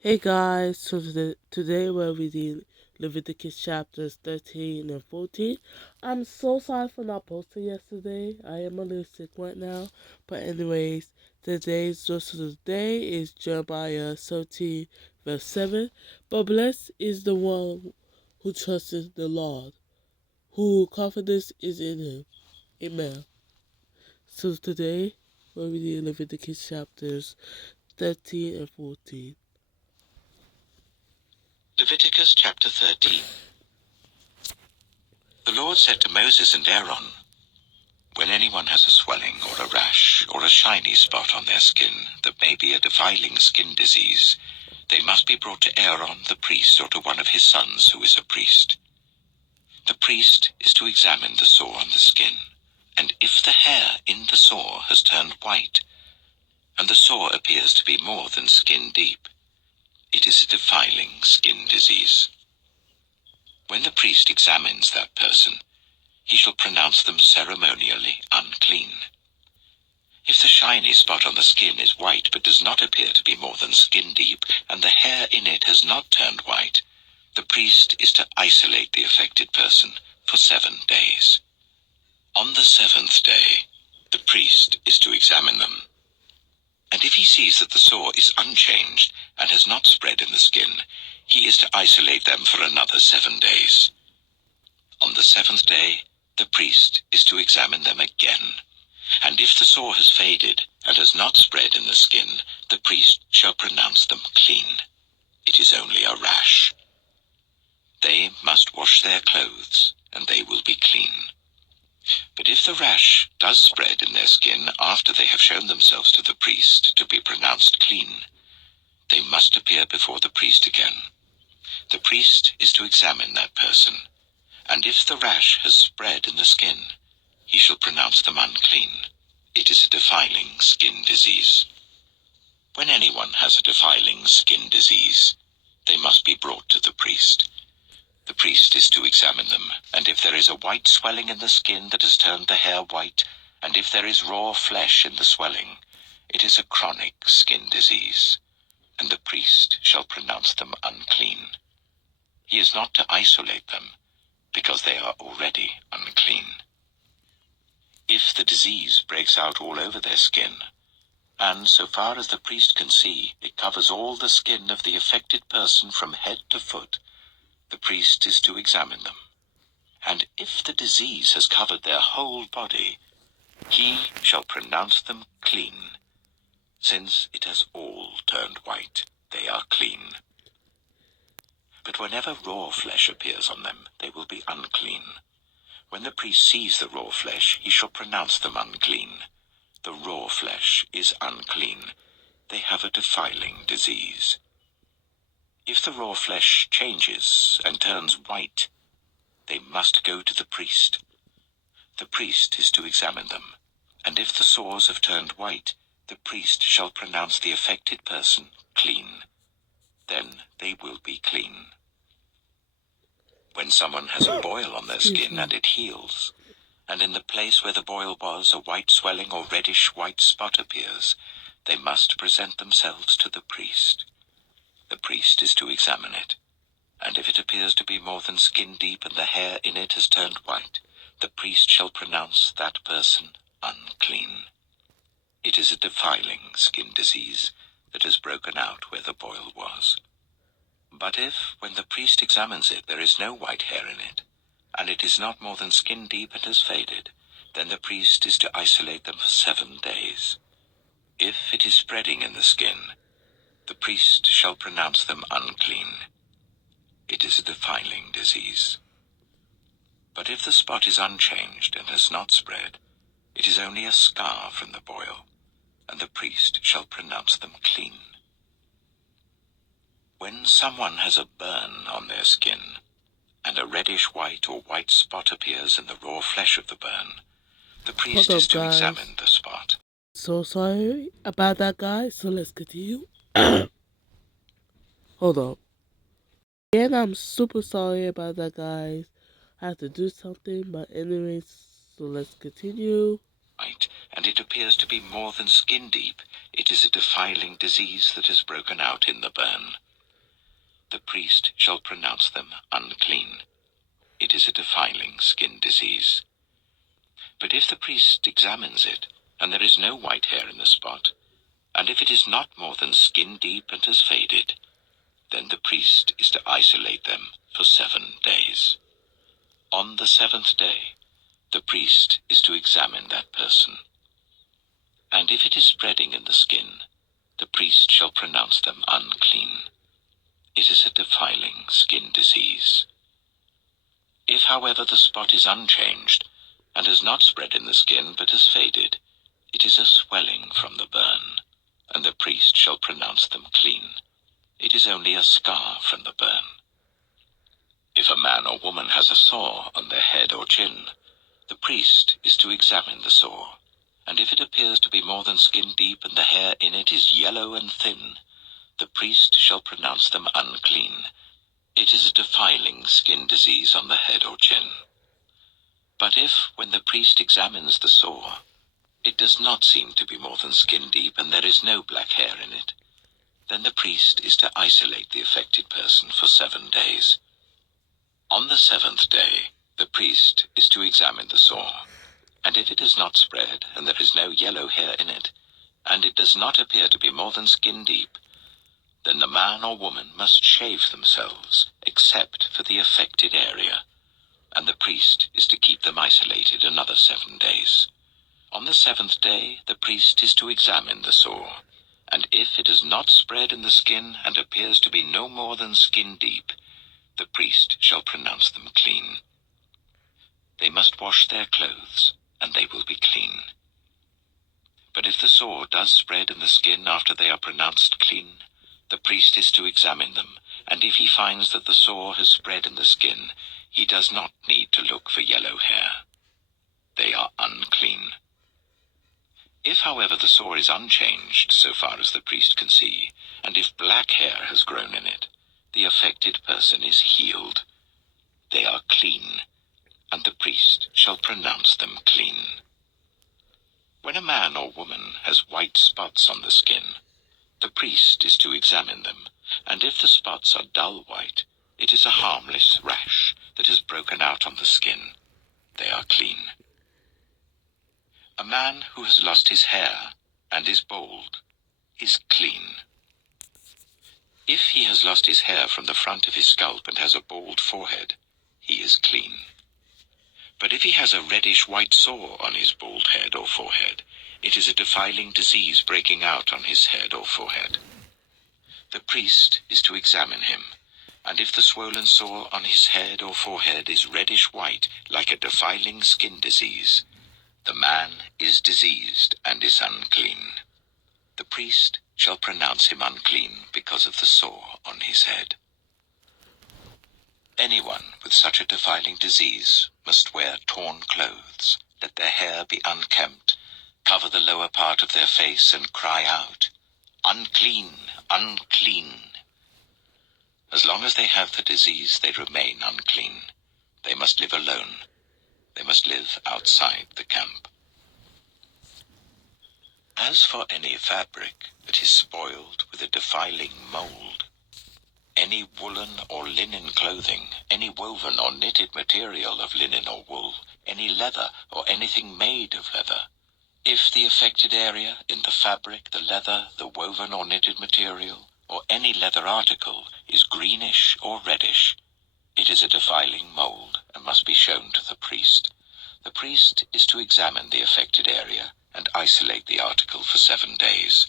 Hey guys, so today we're reading Leviticus chapters 13 and 14. I'm so sorry for not posting yesterday. I am a little sick right now. But anyways, today's verse of the day is Jeremiah 13 verse 7. But blessed is the one who trusts in the Lord, whose confidence is in him. Amen. So today we're reading Leviticus chapters 13 and 14. Leviticus chapter 13. The Lord said to Moses and Aaron, "When anyone has a swelling or a rash or a shiny spot on their skin that may be a defiling skin disease, they must be brought to Aaron the priest or to one of his sons who is a priest. The priest is to examine the sore on the skin, and if the hair in the sore has turned white, and the sore appears to be more than skin deep, it is a defiling skin disease. When the priest examines that person, he shall pronounce them ceremonially unclean. If the shiny spot on the skin is white but does not appear to be more than skin deep, and the hair in it has not turned white, the priest is to isolate the affected person for 7 days. On the 7th day, the priest is to examine them. And if he sees that the sore is unchanged and has not spread in the skin, he is to isolate them for another 7 days. On the 7th day, the priest is to examine them again. And if the sore has faded and has not spread in the skin, the priest shall pronounce them clean. It is only a rash. They must wash their clothes, and they will be clean. But if the rash does spread in their skin after they have shown themselves to the priest to be pronounced clean, they must appear before the priest again. The priest is to examine that person, and if the rash has spread in the skin, he shall pronounce them unclean. It is a defiling skin disease. When anyone has a defiling skin disease, they must be brought to the priest. The priest is to examine them, and if there is a white swelling in the skin that has turned the hair white, and if there is raw flesh in the swelling, it is a chronic skin disease, and the priest shall pronounce them unclean. He is not to isolate them, because they are already unclean. If the disease breaks out all over their skin, and so far as the priest can see, it covers all the skin of the affected person from head to foot, the priest is to examine them. And if the disease has covered their whole body, he shall pronounce them clean. Since it has all turned white, they are clean. But whenever raw flesh appears on them, they will be unclean. When the priest sees the raw flesh, he shall pronounce them unclean. The raw flesh is unclean. They have a defiling disease. If the raw flesh changes and turns white, they must go to the priest. The priest is to examine them, and if the sores have turned white, the priest shall pronounce the affected person clean. Then they will be clean. When someone has a boil on their skin and it heals, and in the place where the boil was a white swelling or reddish white spot appears, they must present themselves to the priest. The priest is to examine it, and if it appears to be more than skin deep and the hair in it has turned white, the priest shall pronounce that person unclean. It is a defiling skin disease that has broken out where the boil was. But if, when the priest examines it, there is no white hair in it, and it is not more than skin deep and has faded, then the priest is to isolate them for 7 days. If it is spreading in the skin, the priest shall pronounce them unclean. It is a defiling disease. But if the spot is unchanged and has not spread, it is only a scar from the boil, and the priest shall pronounce them clean. When someone has a burn on their skin, and a reddish white or white spot appears in the raw flesh of the burn, the priest is to examine the spot. So sorry about that, guys. So let's continue. Hold on. Again, I'm super sorry about that, guys. I have to do something, but anyways, so let's continue. Right, and it appears to be more than skin deep. It is a defiling disease that has broken out in the burn. priest shall pronounce them unclean. It is a defiling skin disease. But if the priest examines it, and there is no white hair in the spot, and if it is not more than skin deep and has faded, then the priest is to isolate them for 7 days. On the 7th day, the priest is to examine that person. And if it is spreading in the skin, the priest shall pronounce them unclean. It is a defiling skin disease. If, however, the spot is unchanged, and has not spread in the skin, but has faded, it is a swelling from the burn, and the priest shall pronounce them clean. It is only a scar from the burn. If a man or woman has a sore on their head or chin, the priest is to examine the sore, and if it appears to be more than skin deep and the hair in it is yellow and thin, the priest shall pronounce them unclean. It is a defiling skin disease on the head or chin. But if, when the priest examines the sore, it does not seem to be more than skin deep and there is no black hair in it, then the priest is to isolate the affected person for 7 days. On the 7th day, the priest is to examine the sore, and if it has not spread and there is no yellow hair in it, and it does not appear to be more than skin deep, then the man or woman must shave themselves, except for the affected area, and the priest is to keep them isolated another 7 days. On the 7th day, the priest is to examine the sore, and if it has not spread in the skin and appears to be no more than skin deep, the priest shall pronounce them clean. They must wash their clothes, and they will be clean. But if the sore does spread in the skin after they are pronounced clean, the priest is to examine them, and if he finds that the sore has spread in the skin, he does not need to look for yellow hair. They are unclean. If, however, the sore is unchanged so far as the priest can see, and if black hair has grown in it, the affected person is healed. They are clean, and the priest shall pronounce them clean. When a man or woman has white spots on the skin, the priest is to examine them, and if the spots are dull white, it is a harmless rash that has broken out on the skin. They are clean. A man who has lost his hair and is bald is clean. If he has lost his hair from the front of his scalp and has a bald forehead, he is clean. But if he has a reddish-white sore on his bald head or forehead, it is a defiling disease breaking out on his head or forehead. The priest is to examine him, and if the swollen sore on his head or forehead is reddish-white like a defiling skin disease, the man is diseased and is unclean. The priest shall pronounce him unclean because of the sore on his head. Anyone with such a defiling disease must wear torn clothes, let their hair be unkempt, cover the lower part of their face, and cry out, "Unclean, unclean." As long as they have the disease, they remain unclean. They must live alone. They must live outside the camp. As for any fabric that is spoiled with a defiling mold, any woolen or linen clothing, any woven or knitted material of linen or wool, any leather or anything made of leather, if the affected area in the fabric, the leather, the woven or knitted material, or any leather article is greenish or reddish, it is a defiling mold and must be shown to the priest. The priest is to examine the affected area and isolate the article for 7 days.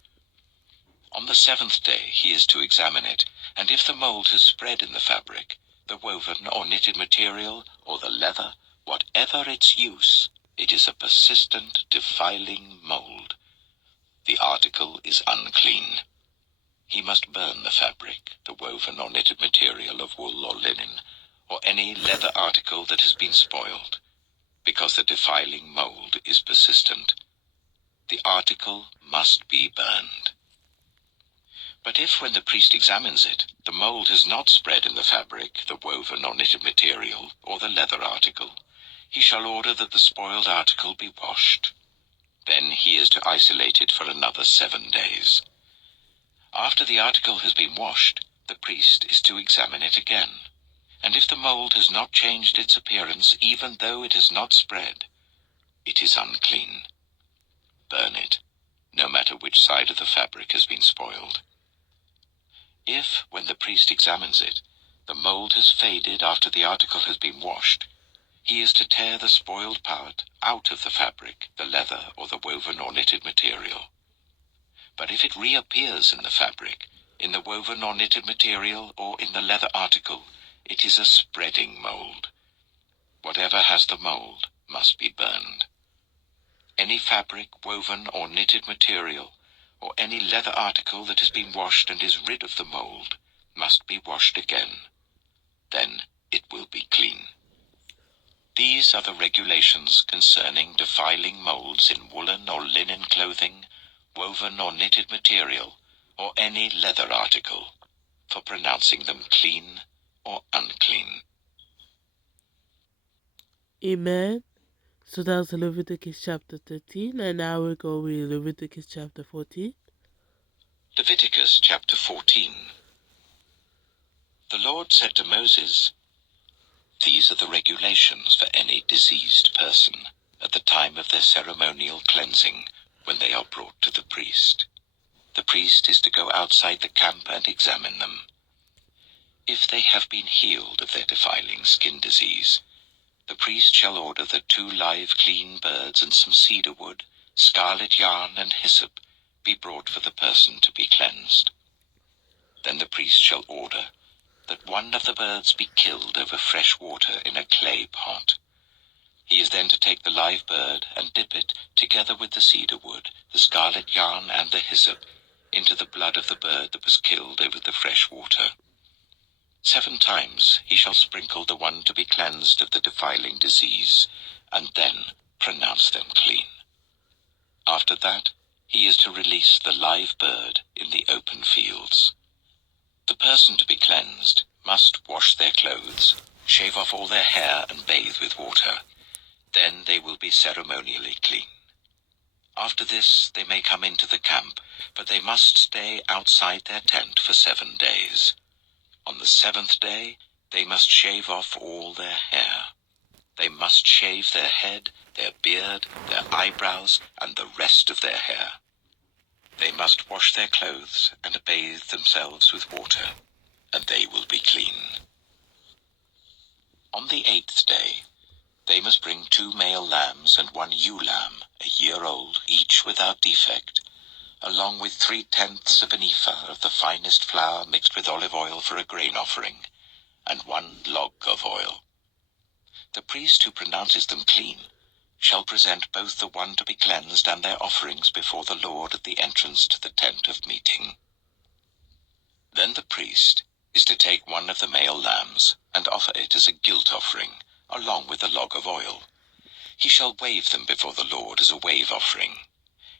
On the 7th day he is to examine it, and if the mold has spread in the fabric, the woven or knitted material, or the leather, whatever its use, it is a persistent, defiling mold. The article is unclean. He must burn the fabric, the woven or knitted material of wool or linen, or any leather article that has been spoiled, because the defiling mold is persistent. The article must be burned. But if, when the priest examines it, the mold has not spread in the fabric, the woven or knitted material, or the leather article, he shall order that the spoiled article be washed. Then he is to isolate it for another 7 days. After the article has been washed, the priest is to examine it again, and if the mold has not changed its appearance, even though it has not spread, it is unclean. Burn it, no matter which side of the fabric has been spoiled. If, when the priest examines it, the mold has faded after the article has been washed, he is to tear the spoiled part out of the fabric, the leather, or the woven or knitted material. But if it reappears in the fabric, in the woven or knitted material, or in the leather article, it is a spreading mold. Whatever has the mold must be burned. Any fabric, woven or knitted material, or any leather article that has been washed and is rid of the mold, must be washed again. Then it will be clean. These are the regulations concerning defiling molds in woolen or linen clothing, woven or knitted material, or any leather article, for pronouncing them clean or unclean. Amen. So that was Leviticus chapter 13, and now we'll go with Leviticus chapter 14. Leviticus chapter 14. The Lord said to Moses, "These are the regulations for any diseased person at the time of their ceremonial cleansing when they are brought to the priest. The priest is to go outside the camp and examine them. If they have been healed of their defiling skin disease, the priest shall order that 2 live clean birds and some cedar wood, scarlet yarn and hyssop be brought for the person to be cleansed. Then the priest shall order that one of the birds be killed over fresh water in a clay pot. He is then to take the live bird and dip it, together with the cedar wood, the scarlet yarn, and the hyssop, into the blood of the bird that was killed over the fresh water. 7 times he shall sprinkle the one to be cleansed of the defiling disease, and then pronounce them clean. After that, he is to release the live bird in the open fields. The person to be cleansed must wash their clothes, shave off all their hair, and bathe with water. Then they will be ceremonially clean. After this they may come into the camp, but they must stay outside their tent for 7 days. On the 7th day they must shave off all their hair. They must shave their head, their beard, their eyebrows, and the rest of their hair. They must wash their clothes and bathe themselves with water, and they will be clean. On the 8th day they must bring 2 male lambs and 1 ewe lamb, a year old, each without defect, along with 3/10 of an ephah of the finest flour mixed with olive oil for a grain offering, and 1 log of oil. The priest who pronounces them clean shall present both the one to be cleansed and their offerings before the Lord at the entrance to the tent of meeting. Then the priest is to take 1 of the male lambs and offer it as a guilt offering, along with a log of oil. He shall wave them before the Lord as a wave offering.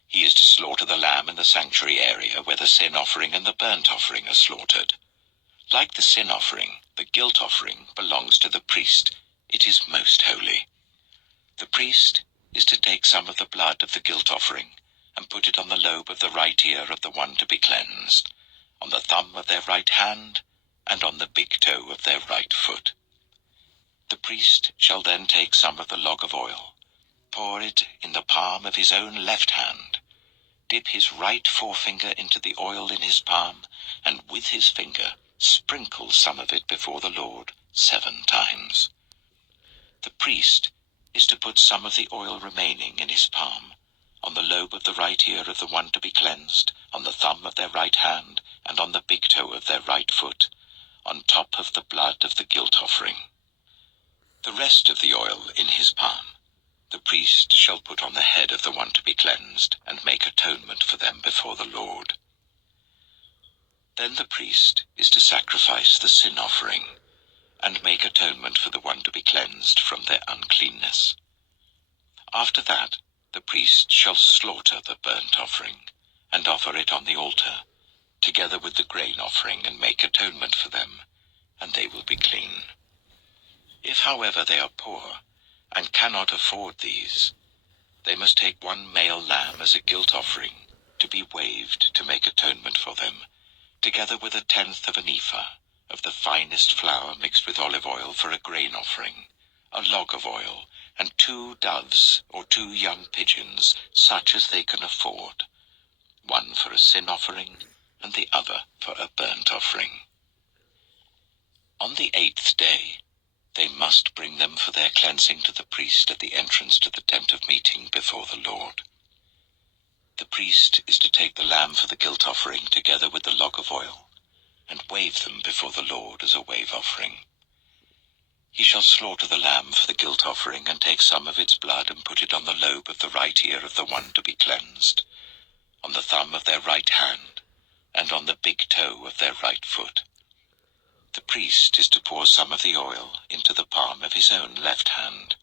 He is to slaughter the lamb in the sanctuary area where the sin offering and the burnt offering are slaughtered. Like the sin offering, the guilt offering belongs to the priest. It is most holy. The priest is to take some of the blood of the guilt offering and put it on the lobe of the right ear of the one to be cleansed, on the thumb of their right hand, and on the big toe of their right foot. The priest shall then take some of the log of oil, pour it in the palm of his own left hand, dip his right forefinger into the oil in his palm, and with his finger sprinkle some of it before the Lord 7 times. The priest is to put some of the oil remaining in his palm, on the lobe of the right ear of the one to be cleansed, on the thumb of their right hand, and on the big toe of their right foot, on top of the blood of the guilt offering. The rest of the oil in his palm the priest shall put on the head of the one to be cleansed, and make atonement for them before the Lord. Then the priest is to sacrifice the sin offering, and make atonement for the one to be cleansed from their uncleanness. After that, the priest shall slaughter the burnt offering, and offer it on the altar, together with the grain offering, and make atonement for them, and they will be clean. If, however, they are poor, and cannot afford these, they must take 1 male lamb as a guilt offering, to be waved to make atonement for them, together with 1/10 of an ephah of the finest flour mixed with olive oil for a grain offering, a log of oil, and 2 doves or 2 young pigeons, such as they can afford, one for a sin offering and the other for a burnt offering. On the 8th day they must bring them for their cleansing to the priest at the entrance to the tent of meeting before the Lord. The priest is to take the lamb for the guilt offering together with the log of oil, and wave them before the Lord as a wave offering. He shall slaughter the lamb for the guilt offering and take some of its blood and put it on the lobe of the right ear of the one to be cleansed, on the thumb of their right hand, and on the big toe of their right foot. The priest is to pour some of the oil into the palm of his own left hand,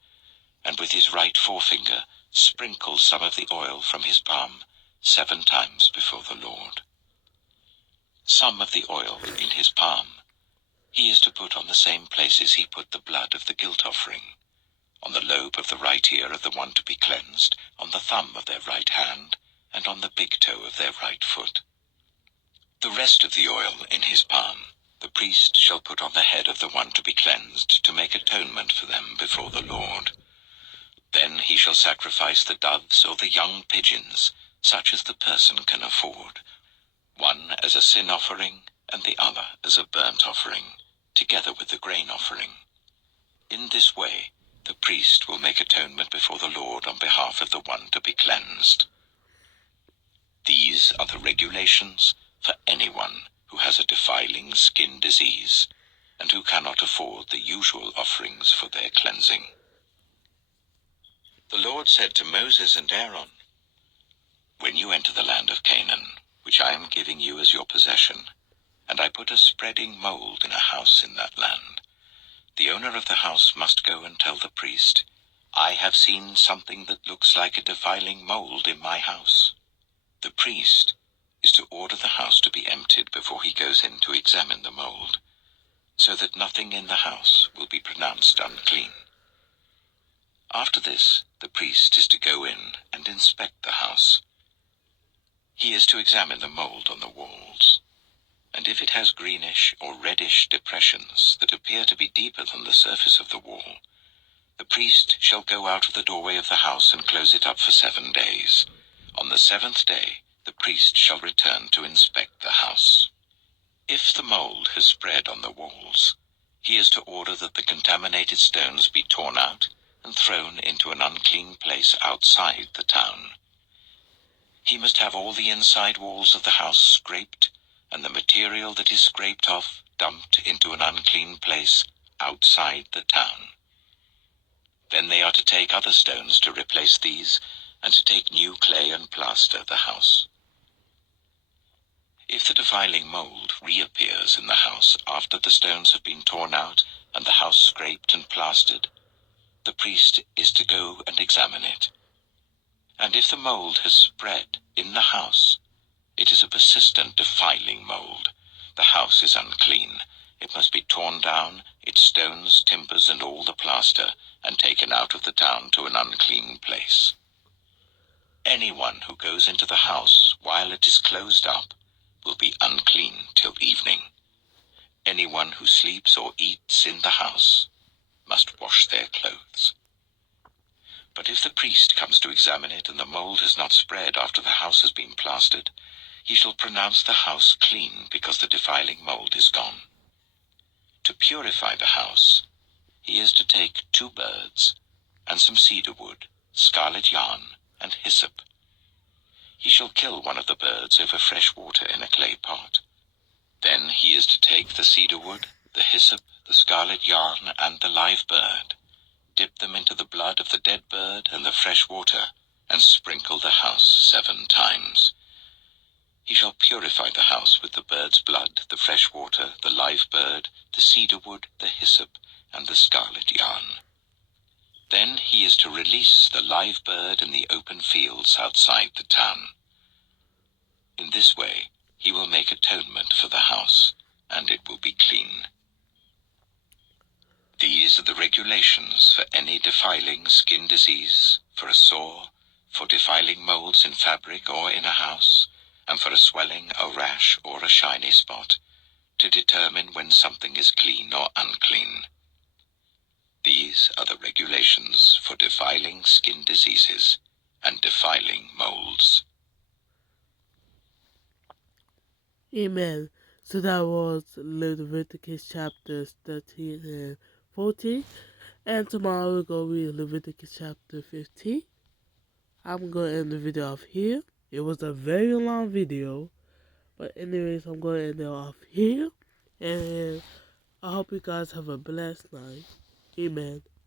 and with his right forefinger sprinkle some of the oil from his palm 7 times before the Lord. Some of the oil in his palm he is to put on the same places he put the blood of the guilt offering, on the lobe of the right ear of the one to be cleansed, on the thumb of their right hand, and on the big toe of their right foot. The rest of the oil in his palm the priest shall put on the head of the one to be cleansed, to make atonement for them before the Lord. Then he shall sacrifice the doves or the young pigeons, such as the person can afford, one as a sin offering and the other as a burnt offering, together with the grain offering. In this way the priest will make atonement before the Lord on behalf of the one to be cleansed. These are the regulations for anyone who has a defiling skin disease and who cannot afford the usual offerings for their cleansing. The Lord said to Moses and Aaron, "When you enter the land of Canaan, which I am giving you as your possession, and I put a spreading mold in a house in that land, the owner of the house must go and tell the priest, 'I have seen something that looks like a defiling mold in my house.' The priest is to order the house to be emptied before he goes in to examine the mold, so that nothing in the house will be pronounced unclean. After this, the priest is to go in and inspect the house. He is to examine the mold on the walls, and if it has greenish or reddish depressions that appear to be deeper than the surface of the wall, the priest shall go out of the doorway of the house and close it up for 7 days. On the 7th day, the priest shall return to inspect the house. If the mold has spread on the walls, he is to order that the contaminated stones be torn out and thrown into an unclean place outside the town. He must have all the inside walls of the house scraped, and the material that is scraped off dumped into an unclean place outside the town. Then they are to take other stones to replace these, and to take new clay and plaster the house. If the defiling mold reappears in the house after the stones have been torn out and the house scraped and plastered, the priest is to go and examine it. And if the mold has spread in the house, it is a persistent defiling mold. The house is unclean. It must be torn down, its stones, timbers, and all the plaster, and taken out of the town to an unclean place. Anyone who goes into the house while it is closed up will be unclean till evening. Anyone who sleeps or eats in the house must wash their clothes. But if the priest comes to examine it and the mold has not spread after the house has been plastered, he shall pronounce the house clean because the defiling mold is gone. To purify the house, he is to take 2 birds and some cedar wood, scarlet yarn, and hyssop. He shall kill one of the birds over fresh water in a clay pot. Then he is to take the cedar wood, the hyssop, the scarlet yarn, and the live bird, dip them into the blood of the dead bird and the fresh water, and sprinkle the house 7 times. He shall purify the house with the bird's blood, the fresh water, the live bird, the cedar wood, the hyssop, and the scarlet yarn. Then he is to release the live bird in the open fields outside the town. In this way he will make atonement for the house, and it will be clean. These are the regulations for any defiling skin disease, for a sore, for defiling molds in fabric or in a house, and for a swelling, a rash, or a shiny spot, to determine when something is clean or unclean. These are the regulations for defiling skin diseases and defiling molds. Amen. So that was Leviticus chapters 13 and 14. And tomorrow we're going to read Leviticus chapter 15. I'm going to end the video off here. It was a very long video. But anyways, I'm going to end it off here. And I hope you guys have a blessed night. Amen.